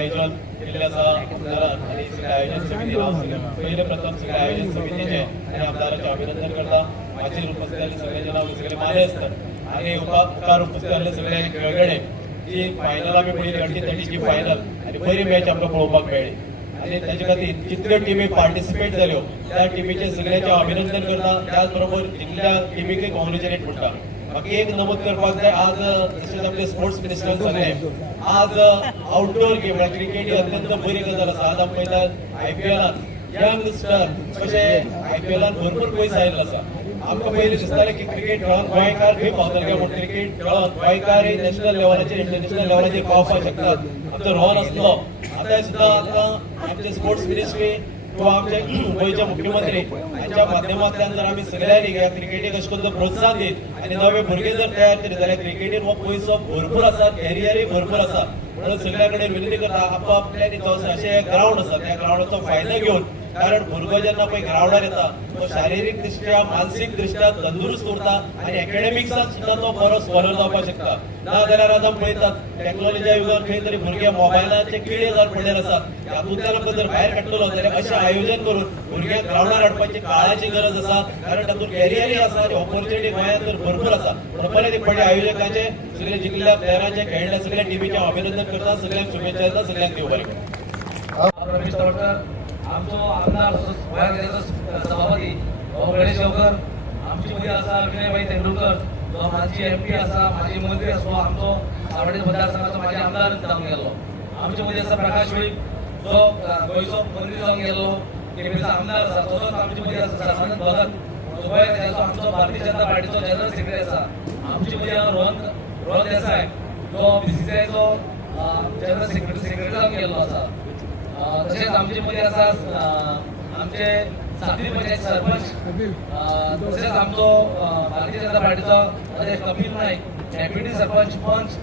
आयोजन केल्लें आसा आमदारान आनी सगळ्या आयोजन समितीन पयले प्रथम सगळ्या आयोजन समितीचे आनी आमदारांचे अभिनंदन करता. माचयेर उपस्थित आसले सगळे जाणां सगळे माने आसतात आनी उपकार उपस्थित आसले सगळे खेळगडे जी फायनल आमी पळयली 30-30 ची फायनल आनी बरी मॅच आमकां पळोवपाक मेळ्ळी आनी ताचे खातीर जितल्यो टिमी पार्टिसिपेट जाल्यो त्या टिमीचे सगळ्यांचे अभिनंदन करता. त्याच बरोबर जिल्ल्या टिमीकय कॉंग्रॅच्युलेट म्हणटा. बाकी एक नमूद करपाक जाय आज जशें आपले स्पोर्ट्स मिनिस्टर सांगले आज आउटडोर गेम म्हळ्यार क्रिकेट ही अत्यंत बरी गजाल आसा. आज आमी पळयतात IPLान यंगस्टर कशें IPLान भरपूर पयस आयिल्लो आसा. आमकां पयलीं दिसतालें की क्रिकेट खेळोन गोंयकार खंय पावतले काय म्हूण क्रिकेट खेळोन गोंयकार नॅशनल लेवलाचेर इंटरनॅशनल लेवलाचेर पावपाक शकतात. आमचो रोहन आसलो आतां सुद्दां आमचे स्पोर्ट्स मिनिस्ट्री किंवा आमचे गोंयचे मुख्यमंत्री हांच्या माध्यमांतल्यान जर आमी सगळ्यांनी ह्या क्रिकेटीक अशें करून प्रोत्साहन दीत आनी नवे भुरगे जर तयार केले जाल्यार क्रिकेटीन हो पयसो भरपूर आसा, कॅरियरूय भरपूर आसा. म्हणून सगळ्या कडेन विनंती करता आपापल्यानी जो अशें ग्रावंड आसा त्या ग्रावंडाचो फायदो घेवन कारण भुरगो जेन्ना पळय ग्रावंडार येता तो शारिरीक दृश्ट्या मानसीक दृश्ट्या तंदुरुस्त उरता आनी एकेडेमिक्सांत सुद्दां तो बरो स्कॉलर जावपाक शकता. ना जाल्यार आज आमी पळयतात टॅक्नॉलॉजीच्या युगान खंय तरी भुरगे मोबायलाचे किडे जावन पडलेले आसात. हातूंतल्यान आमकां जर भायर काडटलो जाल्यार अशें आयोजन करून भुरग्यांक ग्रावंडार हाडपाची काळाची गरज आसा कारण तातूंत कॅरियरूय आसा आनी ऑपॉर्च्युनिटी गोंयांत तर भरपूर आसा. म्हणून परत एक फावटी आयोजकांचे सगळे जिखलेल्या प्लेयरांचे खेळिल्ल्या सगळ्या टिमीचे अभिनंदन करता. सगळ्यांक शुभेच्छा दिता. सगळ्यांक देव बरें करूं. रमेश तवडकर आमचो आमदार गोंया सभापती गणेश गांवकर आमची मदीं आसा विनयभाई तेंडुलकर जो माजी MP आसा माजी मंत्री आसा आमचो सावड्डे मतदारसंघाचो माजी आमदार जावन गेल्लो. आमचे मदीं आसा प्रकाश वेळीप जो गोंयचो मंत्री जावन गेल्लो केपेंचो आमदार आसा. तसोच आमचे मदीं आसा सरसानंद भगत गोंय आमचो भारतीय जनता पार्टीचो जनरल सेक्रेटरी आसा. आमचे मदीं रोहन देसाय जो BCCIचो जनरल सेक्रेटरी जावन गेल्लो आसा. तशेंच आमचे मदीं आसा आमचे सातवी पंचायत सरपंच तशेंच आमचो भारतीय जनता पार्टीचो कपिल नायक डेप्युटी सरपंच पंच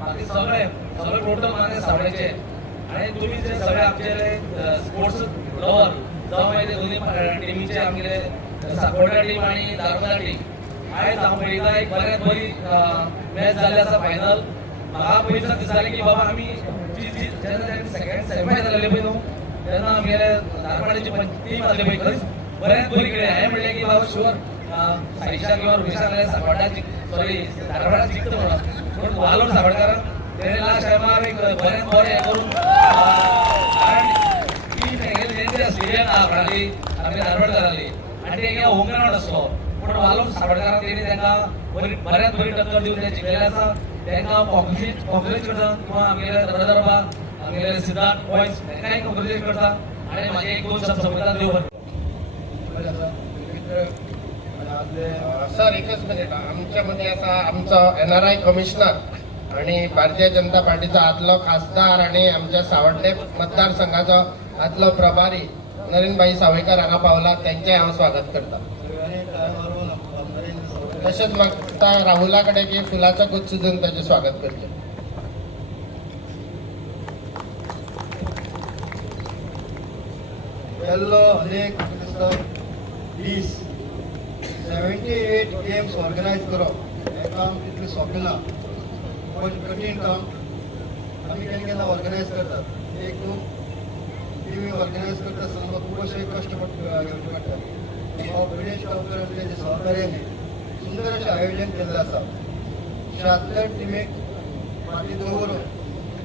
बाकी सगळे टोटल माने सावड्याचे आनी तुमी जे सगळे आमचे स्पोर्ट्स लवर जावं मागीर दोन्ही टिमीचे आमगे साकोडा टीम आनी दारबांदा टीम आयज हांव पळयता एक बऱ्यांत बरी मॅच जाल्ली आसा फायनल. म्हाका पयलींच दिसतालें की बाबा आमी जेन्ना सेकंड सेमीफायनल जाल्ले पळय न्हू तेन्ना आमगेले दारबांदाची टीम आसली पळय खंयच बऱ्यांत बरी खेळ्ळी. हांवें म्हणलें की बाबा शुअर साईशा किंवा रुमेशा सांगोडा सॉरी दारबांदा जिखता म्हणून पूण वालोर सांगोडकारान तेणे लास्ट टायमार एक बऱ्यांत बरें हें करून कारण टीम तेंगेली तेंची आसली आमगे दारबांदकाराली आनी तेंगे होम ग्रावंड आसलो पूण वालोर सांगोडकारान तेणी तांकां बऱ्यांत बरी टक्कर दिवन ते जिखलेले आसा. तांकां कॉंग्रेच करता किंवा आमगेले रदरबा आमगेले सिद्धार्थ बॉयज तांकांय कॉंग्रेच्युलेट करता आनी म्हाजे एक दोन शब्द सांगता देव बरें. सर एकच मिनिट आमच्या मध्ये असा आमचो NRI कमिशनर आणि भारतीय जनता पार्टीचो आदलो खासदार आणि आमच्या सावड्डे मतदारसंघाचो आदलो प्रभारी नरेंद्रभाई सावयकर हांगा पावला त्यांचे हांव स्वागत करता. तशेंच म्हाका राहुला कडेन की फुलाचो गुच्छ दिवन ताचें स्वागत करचें. गेल्लो अनेक 78 गेम्स ऑर्गनायज करप हें काम तितलें सोंपें ना. कठीण काम आमी केन्ना ऑर्गनायज करतात. एक दोन टिमी ऑर्गनायज करता आसतना खूब अशे कश्ट घेवचे पडटा. गणेश गांवकर तेजे सहकार्यान सुंदर अशें आयोजन केल्लें आसा. 76 टिमीक फाटीं दवरून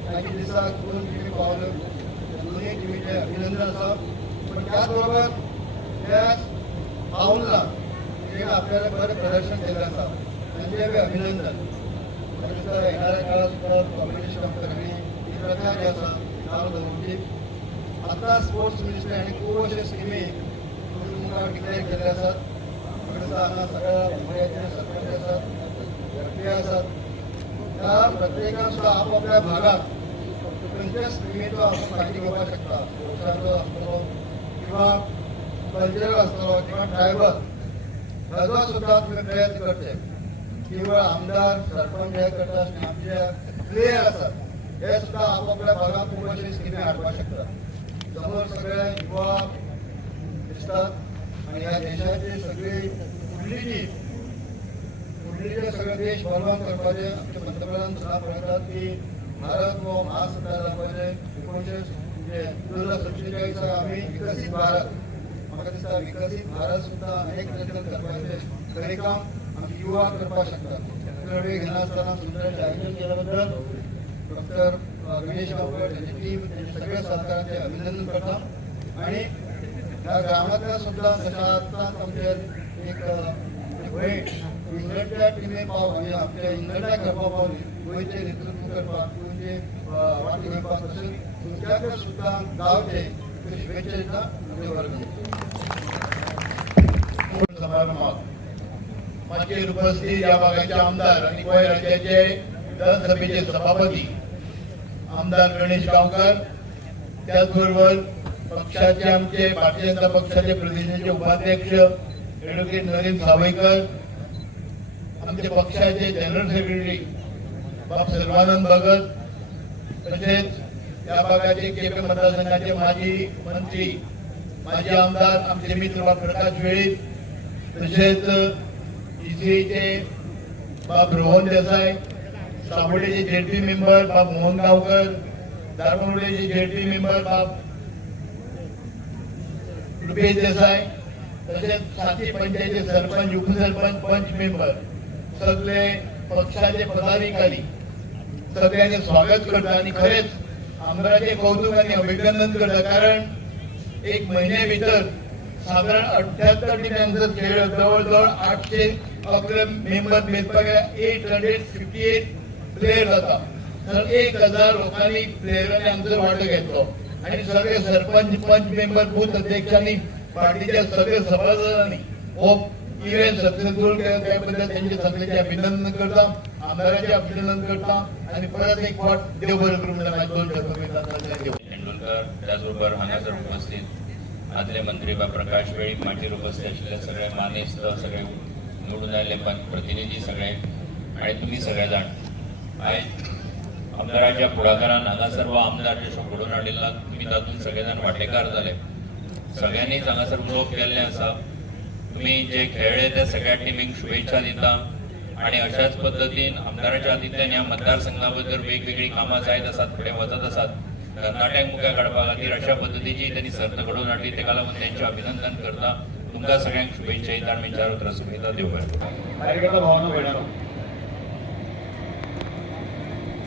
ताचे दिसाक 2 टिमी पावल्यो. दोनूय टिमीचें अभिनंदन आसा. पण त्याच बरोबर त्या पावला एक आपल्याला बरें प्रदर्शन केल्लें आसा तांचें बी अभिनंदन. येणाऱ्या काळात सुद्दां कॉम्पिटिशन करपी ही प्रथा जी आसा चालू दवरची. आतां स्पोर्ट्स मिनिस्टरांनी खूब अशे स्किमी तुमकां डिक्लेअर केल्ले आसात. हांगा सगळ्या गोंयाचे सरपंच आसात MP आसात. त्या प्रत्येकान सुद्दां आपापल्या भागात खंयच्या स्किमीचो आपण फायदो घेवपाक शकता. पुरुषांचो आसतलो किंवा कल्चरल आसतलो किंवा ट्रायबल हाजो सुद्दां तुमी प्रयत्न करचे. केवळ आमदार सरपंच हे करता आसतना आमचे प्लेयर आसात हे सुद्दां आपापल्या भागात खूब अशी स्किमी हाडपाक शकतात. समोर सगळे युवा दिसतात आणि ह्या देशाची सगळी फुडलीचे सगळे देश बलवान करपाचे आमचे पंतप्रधान सुद्दां पळयतात की भारत हो महासत्ता जावपाचे म्हणजे 2047 आम्ही विकसित भारत म्हाका दिसता विकसित भारत सुद्धा अनेक प्रयत्न करपाचे खरें काम आमचे युवा करपाक शकतात. वेळ घेनासतना सुंदर आयोजन केल्या बद्दल डॉक्टर गणेश गांवकर त्यांची टीम त्यांच्या सगळ्या सहकाऱ्यांचे अभिनंदन करता. आणि ह्या ग्रामांतल्या सुद्धा तशाच आमचे एक भयण इंग्लंडच्या टिमेक म्हणजे आपल्या इंग्लंडाक खेळपाक पावली गोंयचें नेतृत्व करपाक गोंयचे वाटे घेवपाक तशेंच तुमच्याकडे सुद्धा गांवचे शुभेच्छा दिता. समारंभात माचयेर उपस्थित या भागाचे आमदार आणि गोंय राज्याचे विधानसभेचे सभापती आमदार गणेश गांवकर, त्याचबरोबर पक्षाचे आमचे भारतीय जनता पक्षाचे प्रदेशाचे उपाध्यक्ष ॲडव्होकेट नरेंद्र सावयकर, आमचे पक्षाचे जनरल सेक्रेटरी बाब सर्वानंद भगत, तसेच या भागाचे केपे मतदारसंघाचे माजी मंत्री माजी आमदार आमचे मित्र बाब प्रकाश वेळीप, तसेच ईसीचे बाब रोहन देसाई, सावडेचे जेडपी मेंबर बाब मोहन गावकर, दारमुर्डेचे जेडपी मेंबर बाब रुपेश देसाई, तसेच साथी पंचायतीचे सरपंच उपसरपंच पंच मेंबर सगळे पक्षाचे पदाधिकारी सगळ्यांचे स्वागत करता आणि खरेच आमदाराचे कौतुक आणि अभिनंदन करता. कारण एक महिने भितर साधारण 78 टिमांचो खेळ जवळजवळ 811 मेंबर मेळपाक 858 प्लेयर जाता. तर 1000 लोकांनी प्लेयरांनी आमचो वाटो घेतलो आणि सगळे सरपंच पंच मेंबर बूथ अध्यक्षांनी पार्टीच्या सगळे सभासदांनी हो इव्हेंट सक्सेसफुल केला त्याबद्दल त्यांचे सगळ्यांचे अभिनंदन करता, आमदारांचे अभिनंदन करता आणि परत एक फावट देव बरें करूं म्हणून माझे 2 शब्द मी तेंडुलकर त्याचबरोबर हांगासर उपस्थित आदले मंत्री बा प्रकाश वेळीप, मागीर उपस्थित आशिल्ले सगळे मानेस्त सगळे निवडून आयिल्ले प्रतिनिधी सगळे आणि तुम्ही सगळे जाण आयज आमदाराच्या फुडाकारान हांगासर वा आमदार जसो घडोवन हाडिल्ला तुम्ही तातूंत सगळे जाण वांटेकार जाले. सगळ्यांनीच हांगासर उलोवप केल्लें आसा. तुम्ही जे खेळ्ळे ते सगळ्या टिमीक शुभेच्छा दिता आणि अशाच पद्दतीन आमदाराच्या हातींतल्यान ह्या मतदारसंघा बद्दल वेगवेगळी कामां जायत आसात, फुडें वचत आसात. कर्नाटक मुखार काडपा खातीर अशा पद्दतीची त्यांनी सर्त घडोवन हाडली, तेका लागून त्यांचे अभिनंदन करता. तुमकां सगळ्यांक शुभेच्छा दिता आणि विचार उतरां सुविधा देव बरें. कार्यकर्ता भावना भयणारो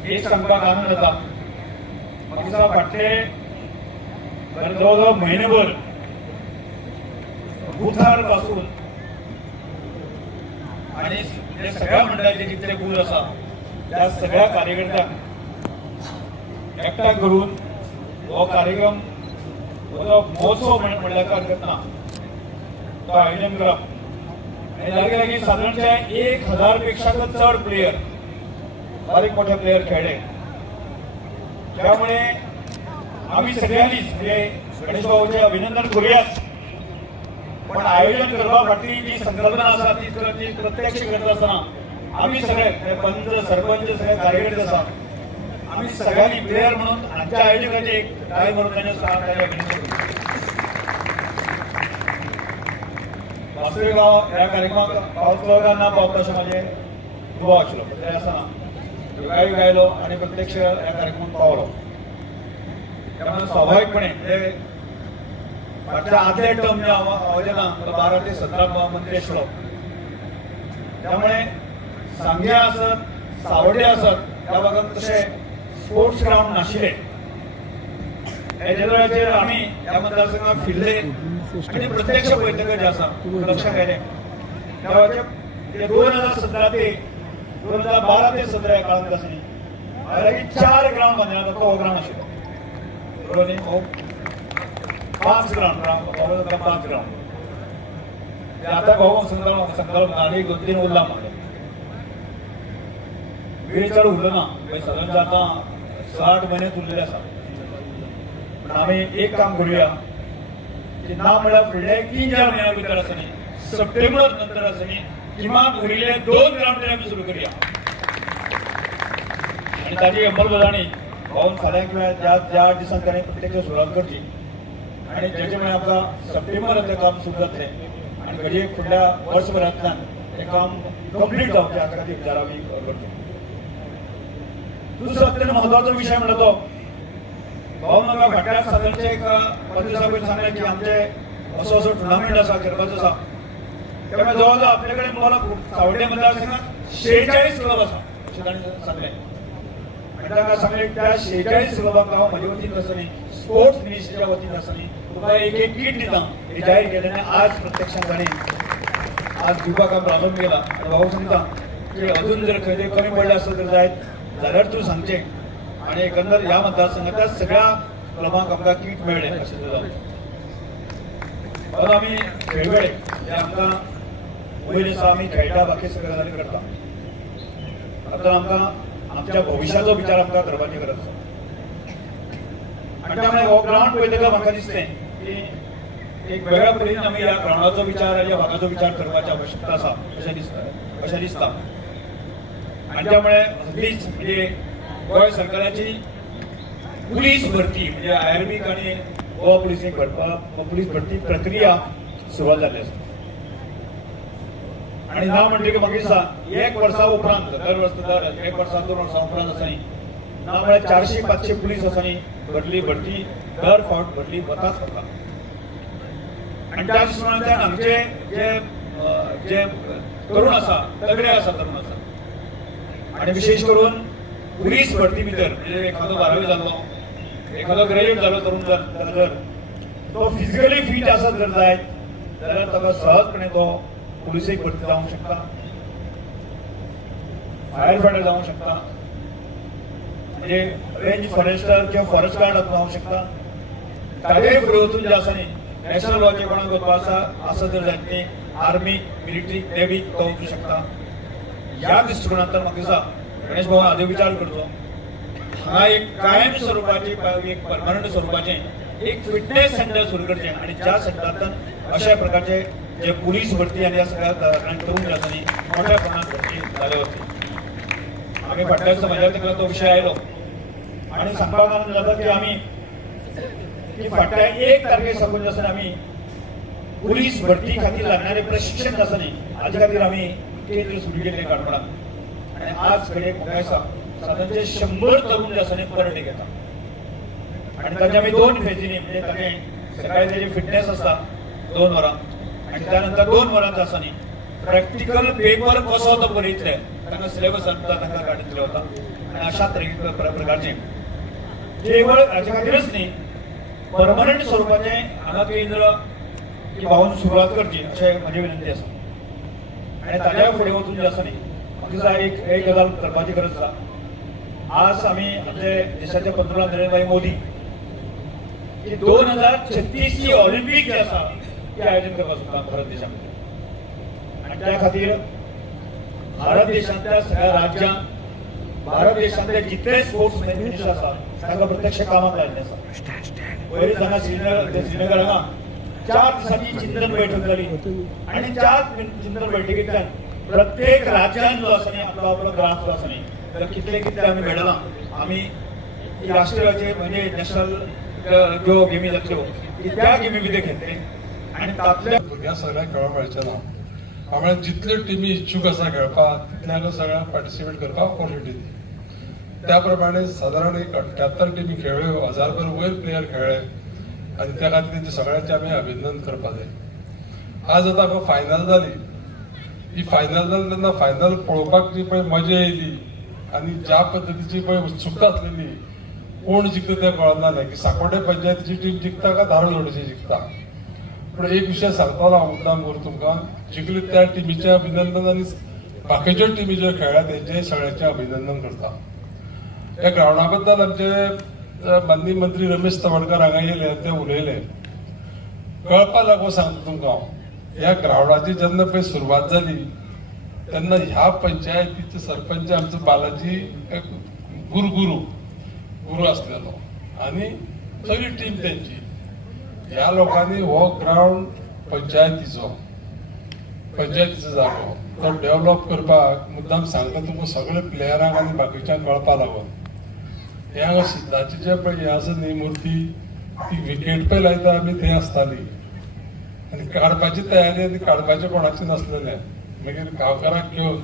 एक सांगपाक आनंद जाता. म्हाका दिसता फाटले जवळजवळ म्हयनेभर बुथार पासून आणि जे सगळ्या मंडळाचे जितले गुण आसा त्या सगळ्या कार्यकर्त्यांक एकठांय करून हो कार्यक्रम हो महोत्सव म्हणल्यार हरकत ना तो आयोजन करप आणि लागीं लागीं साधारणचे 1000 पेक्षा चड प्लेयर बारीक मोठे प्लेयर खेळले. त्यामुळे आम्ही सगळ्यांनीच गणेश भाऊचे अभिनंदन करूयाच, पण आयोजन करपा फाटली जी संकल्पना आसा ती प्रत्यक्ष करत आसतना आम्ही सगळे पंच सरपंच सगळे कार्यकर्ते आसा आम्ही सगळ्यांनी प्लेयर म्हणून आमच्या आयोजकाचे एक काय म्हणून त्यांच्या अभिनंदन करू. वासुदेवगाव ह्या कार्यक्रमाक पावतलो काय ना पावता अशें माझे दुबाव आशिल्लो, ते आसना योगायोग आयलो आणि प्रत्यक्ष ह्या कार्यक्रमात पावलो. त्यामुळे स्वाभाविकपणे ते फाटल्या आदले टर्म जेन्ना 12 ते 17 मंत्री आशिल्लो त्यामुळे सांगे आसत सावड्डे आसत त्या भागात तसे स्पोर्ट्स ग्राउंड नाशिल्ले. हेजे वेळाचेर आमी ह्या मतदारसंघात फिरले आणि प्रत्यक्ष पळयतकच जे आसा लक्षात आयलें त्या वेळाचेर 2017 ते 2012 ते 17 या काळांत आसली 4 ग्राउंड बांदले तो ग्राउंड आशिल्लो. बरोबर न्ही? 5 ग्राउंड 5 ग्राउंड आता भाऊ संकल्प गाडी 2-3 उरला म्हाका वेळ चड उरलो ना साधारण आता 60 महिने उरलेले आसा. पण आम्ही एक काम करूया की ना म्हणल्यार फुडले 3-4 महिन्या भितर आसनी सप्टेंबर नंतर आसनी किमान उरिल्ले 2 ग्राउंड आमी सुरू करूया आणि ताची अंमलबजावणी भाऊन फाल्यां किंवा ज्या दिसांक ताणें प्रत्यक्ष सुरवात करची आणि जेचे म्हळ्यार आमकां सप्टेंबर तें काम सुरू जातलें आणि घडये फुडल्या वर्सभरांतल्यान तें काम कंप्लीट जावचें हाका खातीर विचार आमी करचे. दुसरो अत्यंत महत्वाचो विशय म्हणटा तो भाऊ म्हाका फाटल्या साधारणचे एक 5 दिसा पयलीं सांगलें की आमचे असो टुर्नामेंट आसा खेळपाचो आसा. त्यामुळे जवळ आपल्या कडेन मला सावड्डे मतदारसंघात 46 क्लब आसा अशें ताणें सांगलें. आनी ताका सांगलें त्या 46 क्लबांक हांव म्हाजे वतीन आसा न्ही स्पोर्ट्स मिनिस्ट्रीच्या वतीन आसा न्ही तुका एक किट दिता हे जाहीर केलें आनी आज प्रत्यक्षान ताणें आज दिवपाक प्रारंभ केला. आनी भाऊ सांगता की अजून जर खंय तरी कमी पडलें आसत तर जायत जाल्यार तूं सांगचें. आणि एकंदर ह्या मतदारसंघातल्या सगळ्या क्लबांक आमकां किट मेळ्ळें अशें जालें. परत आमी खेळगडे जे आमकां पयलीं आसा आमी खेळटा बाकी सगळ्यो गजाली करता. आतां आमकां आमच्या भविश्याचो विचार आमकां करपाची गरज आसा. आनी त्यामुळे हो ग्रावंड पळयतकच म्हाका दिसलें की एक वेगळ्या पद्दतीन आमी ह्या ग्रावंडाचो विचार ह्या भागाचो विचार करपाची आवश्यकता आसा अशें दिसता. आनी त्यामुळे हल्लीच म्हणजे गोंय सरकाराची पुलीस भरती म्हणजे आयुर्वेदीक आनी गोवा पुलिसेक भरपाक पुलीस भरती प्रक्रिया सुरवात जाल्ली आसा. आनी ना म्हणटकीर म्हाका दिसता 1 वर्सा उपरांत दर वर्सा 1 वर्सा 2 वर्सां उपरांत आसा न्ही ना म्हळ्यार 400-500 पुलीस आसा न्ही भरती दर फावट भरली वताच वता. आनी त्या दृश्टीन हांगचे जे तरुण आसा तगडे आसा तरुण आसा आनी विशेष करून पुलीस भरती भितर म्हणजे एखादो 12वी जाल्लो एखादो ग्रॅज्युएट जालो तरुण जर तो फिजिकली फीट आसत जर जायत जाल्यार ताका सहजपणे तो पुलिसेक भरती जावंक शकता फायर फायटर जावंक शकता म्हणजे रेंज फॉरेस्टर किंवा फॉरेस्ट गार्ड जावंक शकता. ताजेय फुडें वचून जे आसा न्ही नॅशनल लॉचे कोणाक वचपाक आसत जर जायत न्ही आर्मी मिलिटरी नेव्ही तो वचूंक शकता. ह्या दृश्टिकोनांतल्यान म्हाका दिसता गणेश भाऊ हाजो विचार करचो. हांगा एक कायम स्वरुपाची एक परमनंट स्वरुपाचे एक फिटनेस सेंटर सुरू करचें आनी ज्या सेंटरांतल्यान अशा प्रकारचे जे पुलीस भरती आनी ह्या सगळ्या तरुण जे आसा न्ही मोठ्या प्रमाणात भरती जाले वरती. आमी फाटल्या समाजार तिका तो विशय आयलो आनी सांगपाक आनंद जाता की आमी की फाटल्या 1 तारखे साकून जे आसा आमी पुलीस भरती खातीर लागणारे प्रशिक्षण जे आसा न्ही हाजे खातीर आमी केंद्र सुरू केल्लें काणकोणांत. आणि आज कडे म्हाका साधारणचे 100 तरुण जे आसा न्ही पर डे घेता. आणि ताचे आमी 2 फेजींनी म्हणजे ताणें सकाळी तेजी फिटनेस आसता 2 वरां आनी त्यानंतर 2 वरां जे आसा न्ही प्रॅक्टिकल पेपर कसो तो बरयतले तांकां सिलेबस आसता तांकां काडितले वता आनी अशा तरेचे प्रकारचे केवळ हाचे खातीरच न्ही परमनंट स्वरुपाचें हांगा केंद्र भावून सुरवात करची अशें म्हजी विनंती आसा. आनी ताज्या फुडें वचून जे आसा न्ही म्हाका एक गजाल करपाची गरज आसा. आज आमी आमचे देशाचे पंतप्रधान नरेंद्र भाई मोदी 2036 ची ऑलिंपिक जी आसा ती आयोजन करपाक सोदता भारत देशामध्ये. आनी त्या खातीर भारत देशांतल्या सगळ्या राज्यांक भारत देशांतले जितले स्पोर्ट्स मिनिस्टर आसा तांकां प्रत्यक्ष कामाक लायिल्लें आसा. पयलीं हांगा श्रीनगर हांगा 4 दिसांची चिंतन बैठक जाली आनी 4 चिंतन बैठकींतल्यान प्रत्येक राज्यान जो आसा न्ही आपलो आपलो ग्राफ जो आसा न्ही तर कितले आमी मेडलां आमी राष्ट्रीय म्हणजे नॅशनल ज्यो गेमी जातल्यो त्या गेमी भितर घेतले आनी तातूंतल्या भुरग्यांक सगळ्यांक खेळोंक मेळचें ना. हांवें जितल्यो टिमी इच्छूक आसा खेळपाक तितल्यांक सगळ्यांक पार्टिसिपेट करपाक ऑपॉर्च्युनिटी दी. त्या प्रमाणे सादारण एक 78 टिमी खेळ्ळ्यो 1000 वयर प्लेयर खेळ्ळे आनी त्या खातीर तेंचे सगळ्यांचे आमी अभिनंदन करपा जाय. आज आतां फायनल जाली ही फायनल जाली तेन्ना फायनल पळोवपाक जी पळय मजा येयली आनी ज्या पद्दतीची पळय उत्सुकता आसलेली कोण जिखता तें कळनासलें की सांकोडे पंचायतीची टीम जिखता काय धारोड जोडीची जिखता. पूण एक विशय सांगतालो हांव मुद्दाम करून तुमकां जिखले त्या टिमीचें अभिनंदन आनी बाकीच्यो टिमी ज्यो खेळ्ळ्या तेंचेय सगळ्यांचें अभिनंदन करता. ह्या ग्रावंडा बद्दल आमचे माननीय मंत्री रमेश तवडकर हांगा येयले ते उलयले कळपा लागून सांगता तुमकां हांव ह्या ग्रावंडाची जेन्ना पळय सुरवात जाली तेन्ना ह्या पंचायतीचे सरपंच आमचो बालाजी गुरू आसलेलो आनी सगळी टीम तेंची. ह्या लोकांनी हो ग्रावंड पंचायतीचो जागो तो डेव्हलप करपाक मुद्दाम सांगता तुमकां सगळे प्लेयरांक आनी बाकीच्यांक कळपा लागून हे हांगा सिद्धाची जे पळय हे आसा न्ही मुर्ती ती विकेट पळय लायता आमी थंय आसताली आनी काडपाची तयारी आनी काडपाचें कोणाचें नासलेलें. मागीर गांवकारांक घेवन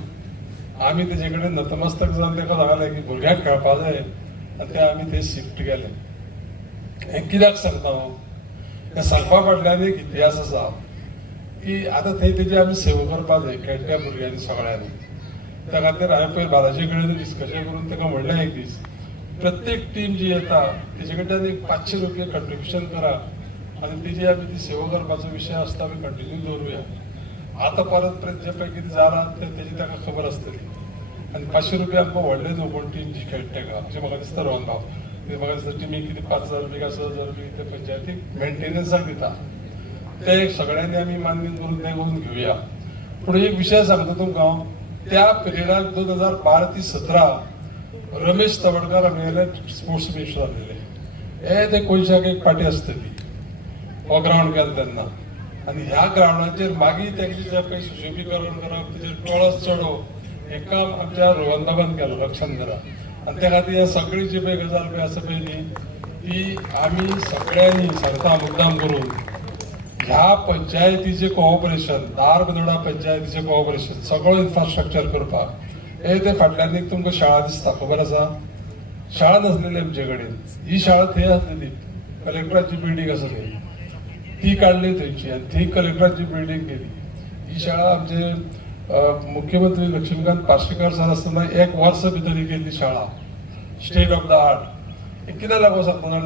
आमी तेजे कडेन नतमस्तक जावन ताका सांगलें की भुरग्यांक खेळपा जाय आनी ते आमी थंय शिफ्ट केले. हें कित्याक सांगता हांव हें सांगपा फाटल्यान एक इतिहास आसा की आतां थंय तेजी आमी सेवा करपा जाय खेळट्या भुरग्यांनी सगळ्यांनी. त्या खातीर हांवें पयर बालाजी कडेन डिस्कशन करून ताका म्हणलें एक दीस प्रत्येक टीम जी येता तेजे कडल्यान एक 500 रुपया कंट्रिब्युशन करा आनी तेजी आमी ती सेवा करपाचो विशय आसता आमी कंटिन्यू दवरुया. आतां परत जे पळय कितें जालां तेजी ताका खबर आसतली आनी 500 रुपया आमकां व्हडले न्हू कोण टीम जी खेळटा तेका अशें म्हाका दिसता रोहन भाव. म्हाका दिसता टिमीक कितें 5,000 रुपया 6,000 रुपया ते पंचायतीक मेंटेनन्साक दिता ते सगळ्यांनी आमी मान्य करून ते करून घेवया. पूण एक विशय सांगता तुमकां त्या पिरियडाक 2012 ते 17 रमेश तवडकर आमगेले स्पोर्ट्स मिनिस्टर आसलेले. हे ते कोयशाक एक पार्टी आसतली हो ग्रावंड केलो तेन्ना आनी ह्या ग्रावंडाचेर मागीर तेंचे जे पळय सुशोभीकरण करप तेजेर कळस चडोवप हें काम आमच्या रोहन बाबान केलो लक्षांत धरा. आनी त्या खातीर हे सगळी जी पळय गजाल पळय आसा पळय न्ही ती आमी सगळ्यांनी सांगता मुद्दाम करून ह्या पंचायतीचें कोऑपरेशन दारबदोडा पंचायतीचें कोऑपरेशन सगळो इन्फ्रास्ट्रक्चर करपाक हे ते फाटल्यान एक तुमकां शाळा दिसता खबर आसा शाळा नासलेली आमचे कडेन. ही शाळा थंय आसलेली कलेक्टराची बिल्डींग आसा थंय ती काडली थंयची आनी थंय कलेक्टराची बिल्डींग केली. ही शाळा आमचे मुख्यमंत्री लक्ष्मीकांत पार्सेकर सर आसतना 1 वर्स भितर ही केल्ली शाळा स्टेट ऑफ द आर्ट. कित्याक लागून सांगता जाणा